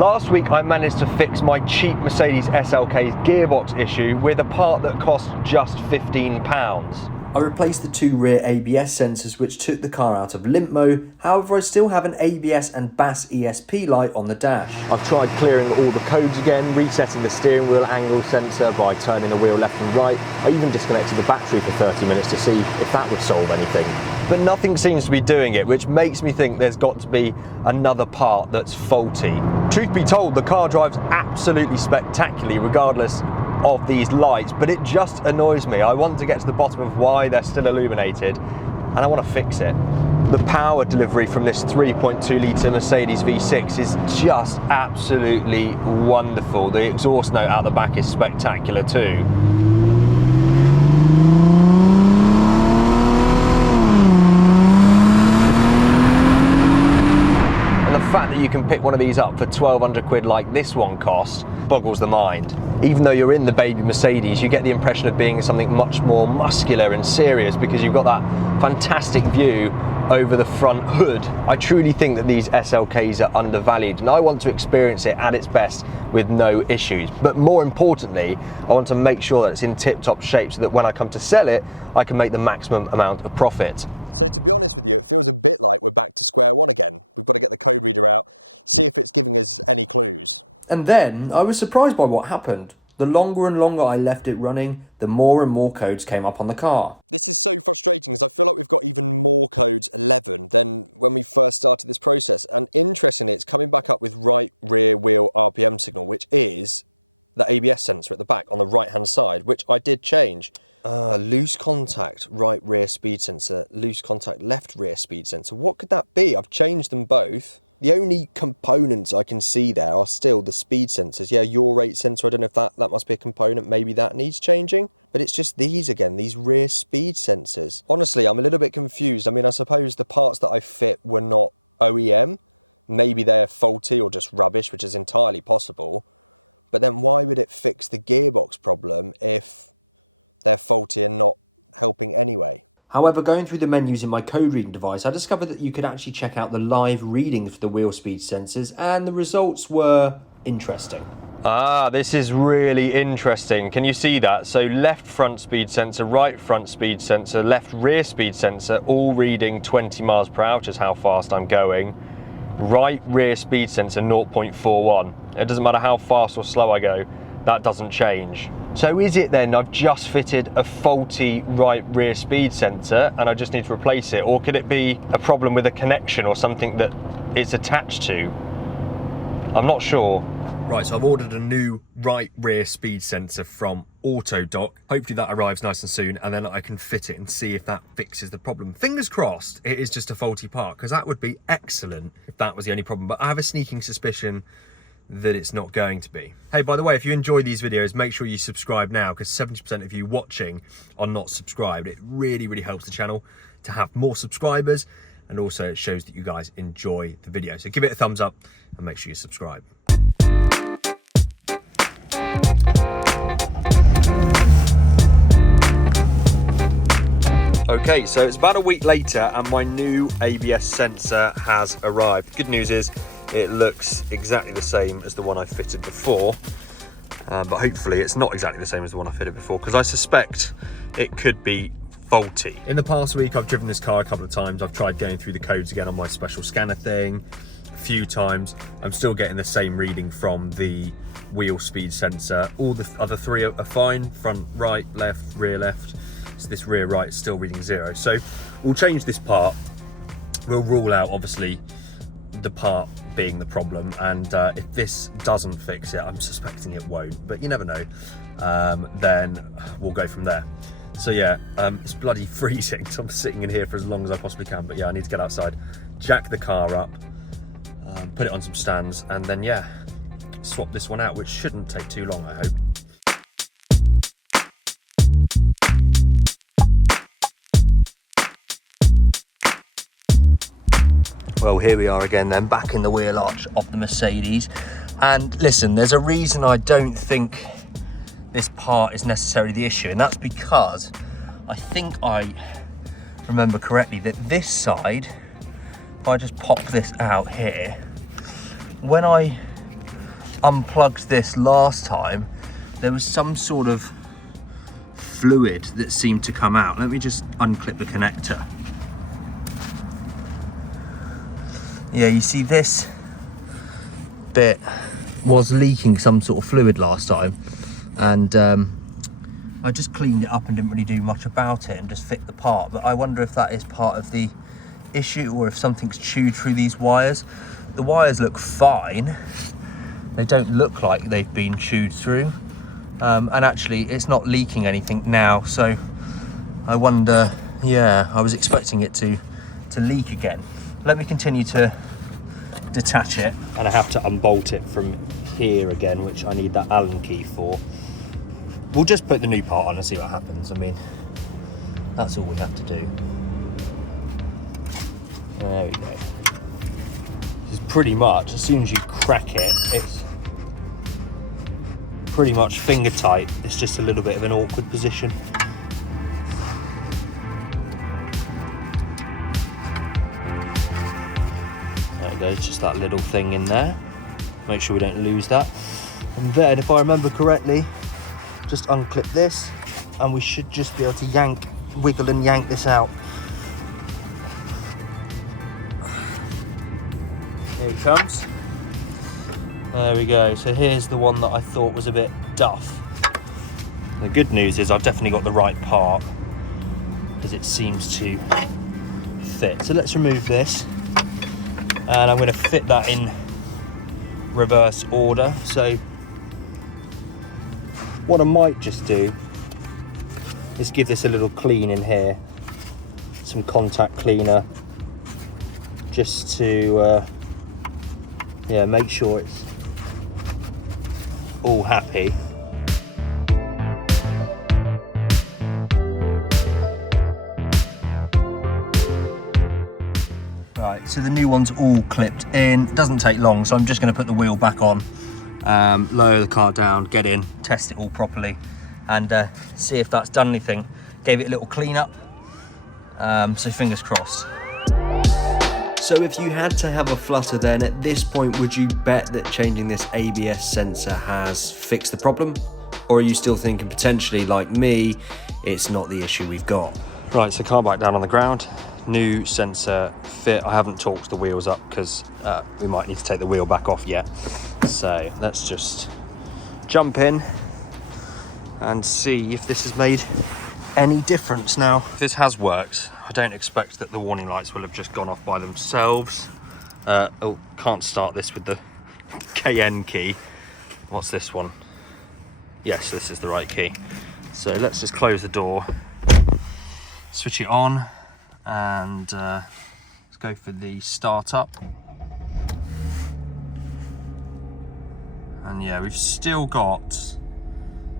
Last week I managed to fix my cheap Mercedes SLK's gearbox issue with a part that cost just £15. I replaced the two rear ABS sensors which took the car out of limp mode, however I still have an ABS and BAS ESP light on the dash. I've tried clearing all the codes again, resetting the steering wheel angle sensor by turning the wheel left and right. I even disconnected the battery for 30 minutes to see if that would solve anything. But nothing seems to be doing it, which makes me think there's got to be another part that's faulty. Truth be told, the car drives absolutely spectacularly regardless of these lights, but it just annoys me. I want to get to the bottom of why they're still illuminated, and I want to fix it. The power delivery from this 3.2 litre Mercedes V6 is just absolutely wonderful. The exhaust note out the back is spectacular too. The fact that you can pick one of these up for 1,200 quid like this one cost boggles the mind. Even though you're in the baby Mercedes, you get the impression of being something much more muscular and serious because you've got that fantastic view over the front hood. I truly think that these SLKs are undervalued, and I want to experience it at its best with no issues. But more importantly, I want to make sure that it's in tip-top shape so that when I come to sell it, I can make the maximum amount of profit. And then I was surprised by what happened. The longer and longer I left it running, the more and more codes came up on the car. However, going through the menus in my code reading device, I discovered that you could actually check out the live readings for the wheel speed sensors, and the results were interesting. Ah, this is really interesting. Can you see that? So left front speed sensor, right front speed sensor, left rear speed sensor, all reading 20 miles per hour, which is how fast I'm going. Right rear speed sensor 0.41. It doesn't matter how fast or slow I go, that doesn't change. So is it then I've just fitted a faulty right rear speed sensor and I just need to replace it? Or could it be a problem with a connection or something that it's attached to? I'm not sure. Right, so I've ordered a new right rear speed sensor from AutoDoc. Hopefully that arrives nice and soon, and then I can fit it and see if that fixes the problem. Fingers crossed it is just a faulty part, because that would be excellent if that was the only problem. But I have a sneaking suspicion that it's not going to be. Hey, by the way, if you enjoy these videos, make sure you subscribe now, because 70% of you watching are not subscribed. It really, really helps the channel to have more subscribers, and also it shows that you guys enjoy the video. So give it a thumbs up and make sure you subscribe. Okay, so it's about a week later and my new ABS sensor has arrived. Good news is it looks exactly the same as the one I fitted before, but hopefully it's not exactly the same as the one I fitted before, because I suspect it could be faulty. In the past week, I've driven this car a couple of times. I've tried going through the codes again on my special scanner thing a few times. I'm still getting the same reading from the wheel speed sensor. All the other three are fine, front right, left, rear left. So this rear right is still reading 0. So we'll change this part. We'll rule out, obviously, the part being the problem. And if this doesn't fix it, I'm suspecting it won't, but you never know. Then we'll go from there. So yeah, it's bloody freezing. So I'm sitting in here for as long as I possibly can. But yeah, I need to get outside, jack the car up, put it on some stands, and then yeah, swap this one out, which shouldn't take too long, I hope. Well, here we are again then, back in the wheel arch of the Mercedes. And listen, there's a reason I don't think this part is necessarily the issue, and that's because I think I remember correctly that this side, if I just pop this out here, when I unplugged this last time, there was some sort of fluid that seemed to come out. Let me just unclip the connector. Yeah, you see this bit was leaking some sort of fluid last time, and I just cleaned it up and didn't really do much about it and just fit the part. But I wonder if that is part of the issue or if something's chewed through these wires. The wires look fine. They don't look like they've been chewed through. And actually it's not leaking anything now. So I wonder, yeah, I was expecting it to leak again. Let me continue to detach it. And I have to unbolt it from here again, which I need that Allen key for. We'll just put the new part on and see what happens. I mean, that's all we have to do. There we go. This is pretty much, as soon as you crack it, it's pretty much finger tight. It's just a little bit of an awkward position. There it goes, just that little thing in there. Make sure we don't lose that. And then, if I remember correctly, just unclip this and we should just be able to wiggle and yank this out. Here it comes. There we go. So here's the one that I thought was a bit duff. The good news is I've definitely got the right part because it seems to fit. So let's remove this, and I'm going to fit that in reverse order. So what I might just do is give this a little clean in here, some contact cleaner, just to yeah, make sure it's all happy. Right, so the new one's all clipped in. It doesn't take long, so I'm just going to put the wheel back on, lower the car down, get in, test it all properly, and see if that's done anything. Gave it a little clean up, so fingers crossed. So if you had to have a flutter then, at this point, would you bet that changing this ABS sensor has fixed the problem? Or are you still thinking potentially, like me, it's not the issue we've got? Right, so car back down on the ground, new sensor fit. I haven't torqued the wheels up because we might need to take the wheel back off yet. So let's just jump in and see if this has made any difference. Now, this has worked. I don't expect that the warning lights will have just gone off by themselves. Oh, can't start this with the KN key. What's this one? Yes, this is the right key. So let's just close the door, switch it on, and let's go for the start up. And yeah, we've still got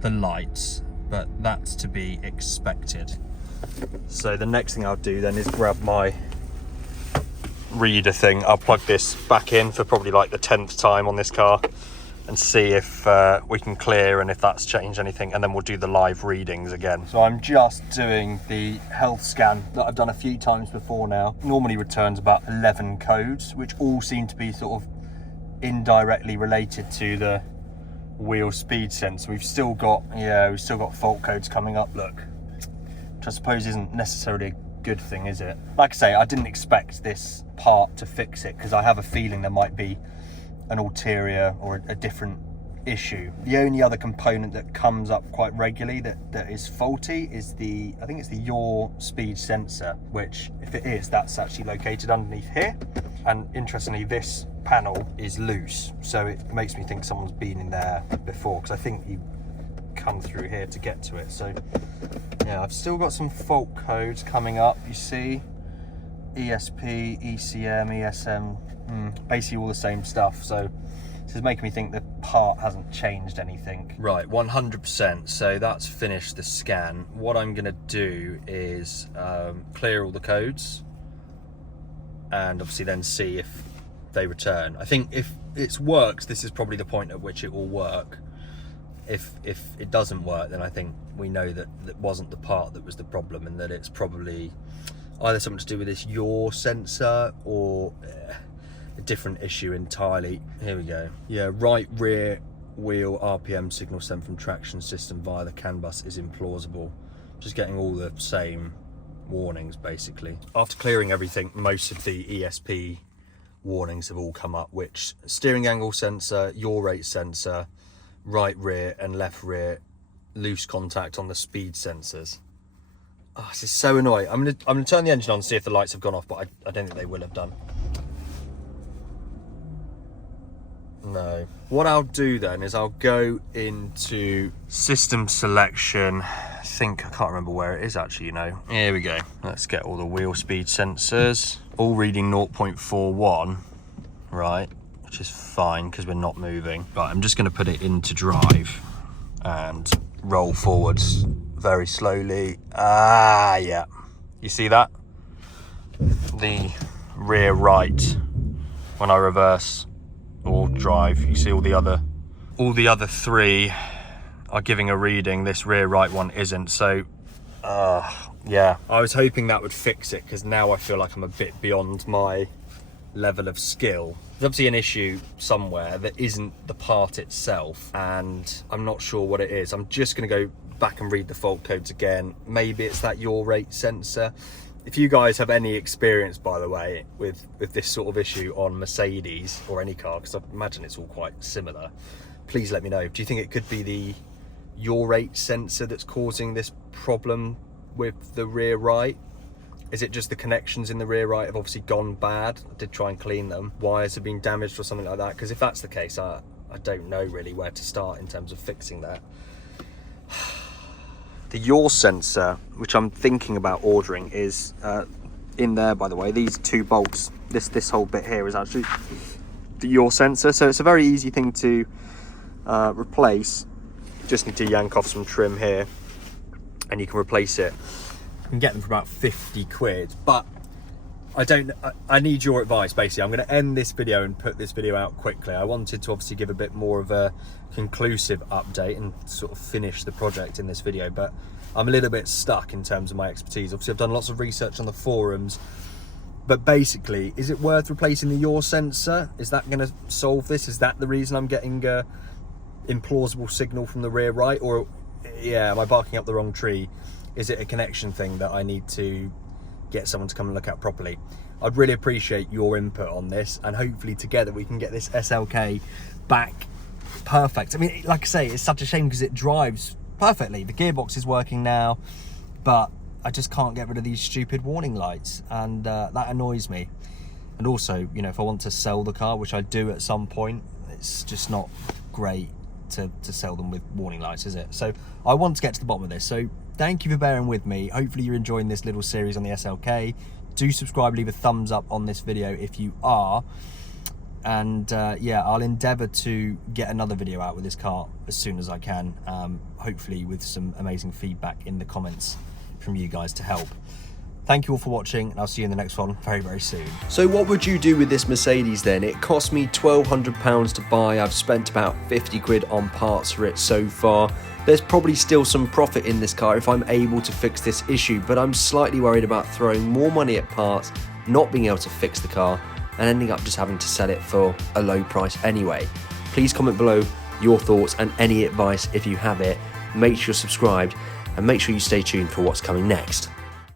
the lights, but that's to be expected. So the next thing I'll do then is grab my reader thing. I'll plug this back in for probably like the 10th time on this car and see if we can clear and if that's changed anything, and then we'll do the live readings again. So I'm just doing the health scan that I've done a few times before now. Normally returns about 11 codes, which all seem to be sort of indirectly related to the wheel speed sensor. We've still got fault codes coming up, look. Which I suppose isn't necessarily a good thing, is it? Like I say, I didn't expect this part to fix it because I have a feeling there might be an ulterior or a different issue. The only other component that comes up quite regularly that is faulty is I think it's the yaw speed sensor, which if it is, that's actually located underneath here. And interestingly, this panel is loose, so it makes me think someone's been in there before, because I think you come through here to get to it. So yeah, I've still got some fault codes coming up. You see ESP, ECM, ESM, basically all the same stuff. So this is making me think the part hasn't changed anything. Right, 100%. So that's finished the scan. What I'm going to do is clear all the codes and obviously then see if they return. I think if it works, this is probably the point at which it will work. If it doesn't work, then I think we know that that wasn't the part that was the problem, and that it's probably either something to do with this yaw sensor, or a different issue entirely. Here we go. Yeah, right rear wheel RPM signal sent from traction system via the CAN bus is implausible. Just getting all the same warnings basically. After clearing everything, most of the ESP warnings have all come up, which steering angle sensor, yaw rate sensor, right rear and left rear loose contact on the speed sensors. Oh, this is so annoying. I'm gonna turn the engine on and see if the lights have gone off, but I don't think they will have done. No. What I'll do then is I'll go into system selection. I can't remember where it is actually, you know. Here we go. Let's get all the wheel speed sensors. All reading 0.41, right? Which is fine because we're not moving. Right, I'm just gonna put it into drive and roll forwards very slowly. Yeah. You see that? The rear right when I reverse or drive, you see all the other three are giving a reading. This rear right one isn't. So yeah, I was hoping that would fix it, because now I feel like I'm a bit beyond my level of skill. There's obviously an issue somewhere that isn't the part itself, and I'm not sure what it is. I'm just going to go back and read the fault codes again. Maybe it's that yaw rate sensor. If you guys have any experience, by the way, with this sort of issue on Mercedes or any car, because I imagine it's all quite similar, please let me know. Do you think it could be the yaw rate sensor that's causing this problem with the rear right? Is it just the connections in the rear right have obviously gone bad? I did try and clean them. Wires have been damaged or something like that? Because if that's the case, I don't know really where to start in terms of fixing that. The yaw sensor, which I'm thinking about ordering, is in there, by the way. These two bolts, this whole bit here is actually the yaw sensor. So it's a very easy thing to replace. Just need to yank off some trim here and you can replace it. You can get them for about 50 quid, but I need your advice. Basically, I'm going to end this video and put this video out quickly. I wanted to obviously give a bit more of a conclusive update and sort of finish the project in this video, but I'm a little bit stuck in terms of my expertise. Obviously, I've done lots of research on the forums, but basically, is it worth replacing the yaw sensor? Is that going to solve this? Is that the reason I'm getting a implausible signal from the rear right? Or, yeah, am I barking up the wrong tree? Is it a connection thing that I need to get someone to come and look at properly? I'd really appreciate your input on this, and hopefully together we can get this SLK back perfect. I mean, like I say, it's such a shame because it drives perfectly. The gearbox is working now, but I just can't get rid of these stupid warning lights, and that annoys me. And also, you know, if I want to sell the car, which I do at some point, it's just not great to sell them with warning lights, is it? So I want to get to the bottom of this. So thank you for bearing with me. Hopefully you're enjoying this little series on the SLK. Do subscribe, leave a thumbs up on this video if you are. And yeah, I'll endeavour to get another video out with this car as soon as I can, hopefully with some amazing feedback in the comments from you guys to help. Thank you all for watching, and I'll see you in the next one very, very soon. So what would you do with this Mercedes then? It cost me £1,200 to buy. I've spent about 50 quid on parts for it so far. There's probably still some profit in this car if I'm able to fix this issue, but I'm slightly worried about throwing more money at parts, not being able to fix the car, and ending up just having to sell it for a low price anyway. Please comment below your thoughts and any advice if you have it. Make sure you're subscribed, and make sure you stay tuned for what's coming next.